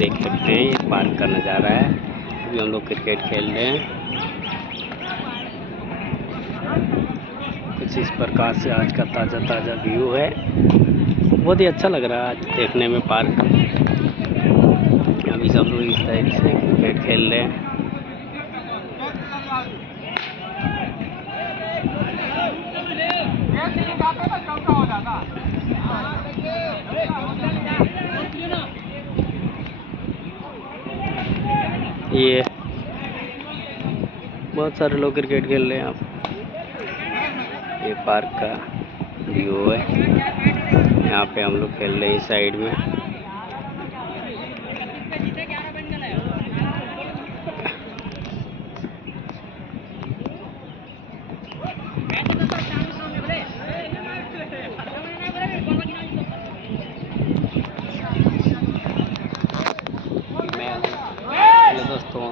देख सकते हैं, ये पार्क का नज़ारा है। अभी हम लोग क्रिकेट खेल रहे हैं। कुछ इस प्रकार से आज का ताज़ा व्यू है। बहुत ही अच्छा लग रहा है आज देखने में पार्क। अभी सब लोग इस साइड से क्रिकेट खेल रहे हैं। ये बहुत सारे लोग क्रिकेट खेल रहे हैं। आप ये पार्क का व्यू है। यहाँ पे हम लोग खेल रहे हैं इस साइड में। हेलो दोस्तों।